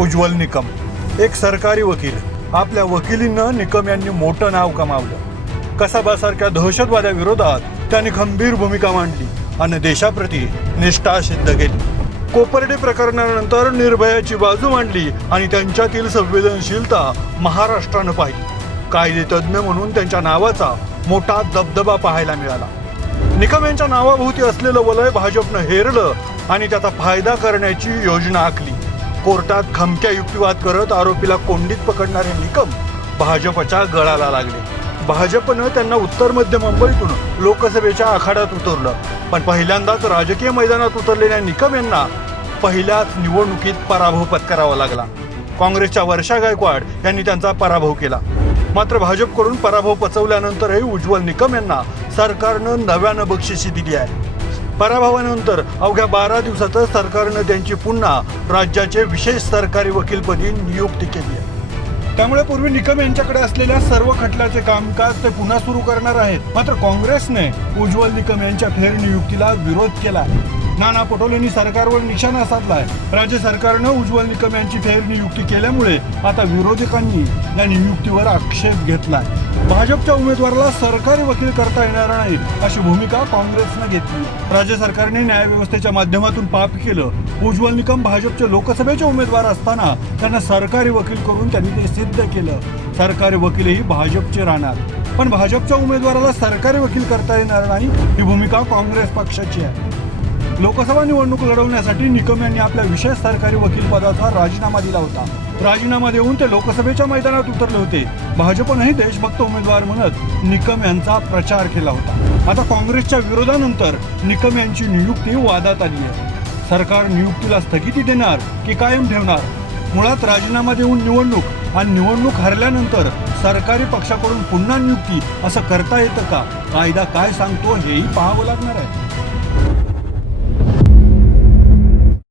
उज्ज्वल निकम, एक सरकारी वकील. आपल्या वकिलीनं निकम यांनी मोठं नाव कमावलं. कसाबासारख्या दहशतवाद्याविरोधात त्यांनी खंबीर भूमिका मांडली आणि देशाप्रती निष्ठा सिद्ध केली. कोपर्डे प्रकरणानंतर निर्भयाची बाजू मांडली आणि त्यांच्यातील संवेदनशीलता महाराष्ट्रानं पाहिली. कायदेतज्ञ म्हणून त्यांच्या नावाचा मोठा दबदबा पाहायला मिळाला. निकम यांच्या नावाभोवती असलेलं वलय भाजपनं हेरलं आणि त्याचा फायदा करण्याची योजना आखली. कोर्टात खमक्या युक्तिवाद करत आरोपीला कोंडीत पकडणारे निकम भाजपच्या गळाला लागले. भाजपनं त्यांना उत्तर मध्य मुंबईतून लोकसभेच्या आखाड्यात उतरलं. पण पहिल्यांदाच राजकीय मैदानात उतरलेल्या निकम यांना पहिल्याच निवडणुकीत पराभव पत्करावा लागला. काँग्रेसच्या वर्षा गायकवाड यांनी त्यांचा पराभव केला. मात्र भाजपकडून पराभव पचवल्यानंतरही उज्ज्वल निकम यांना सरकारनं नव्यानं बक्षिसी दिली आहे. पराभवानंतर अवघ्या 12 दिवसातच सरकारनं त्यांची पुन्हा राज्याचे विशेष सरकारी वकीलपदी नियुक्ती केली आहे. त्यामुळे पूर्वी निकम यांच्याकडे असलेल्या सर्व खटल्याचे कामकाज ते पुन्हा सुरू करणार आहेत. मात्र काँग्रेसने उज्ज्वल निकम यांच्या फेरनियुक्तीला विरोध केला. नाना पटोलेंनी सरकारवर निशाणा साधलाय. राज्य सरकारनं उज्ज्वल निकम यांची फेरनियुक्ती केल्यामुळे आता विरोधकांनी या नियुक्तीवर आक्षेप घेतलाय. भाजपच्या उमेदवाराला सरकारी वकील करता येणार नाही अशी भूमिका काँग्रेसनं घेतली. राज्य सरकारने न्यायव्यवस्थेच्या माध्यमातून पाप केलं. उज्ज्वल निकम भाजपचे लोकसभेचे उमेदवार असताना त्यांना सरकारी वकील करून त्यांनी ते सिद्ध केलं. सरकारी वकीलही भाजपचे राहणार, पण भाजपच्या उमेदवाराला सरकारी वकील करता येणार नाही ही भूमिका काँग्रेस पक्षाची आहे. लोकसभा निवडणूक लढवण्यासाठी निकम यांनी आपल्या विशेष सरकारी वकील पदाचा राजीनामा दिला होता. राजीनामा देऊन ते लोकसभेच्या मैदानात उतरले होते. भाजपनेही देशभक्त उमेदवार म्हणत निकम यांचा प्रचार केला होता. आता काँग्रेसच्या विरोधानंतर निकम यांची नियुक्ती वादात आली आहे. सरकार नियुक्तीला स्थगिती देणार की कायम ठेवणार? मुळात राजीनामा देऊन निवडणूक आणि निवडणूक हरल्यानंतर सरकारी पक्षाकडून पुन्हा नियुक्ती असं करता येतं का? कायदा काय सांगतो हेही पाहावं लागणार आहे.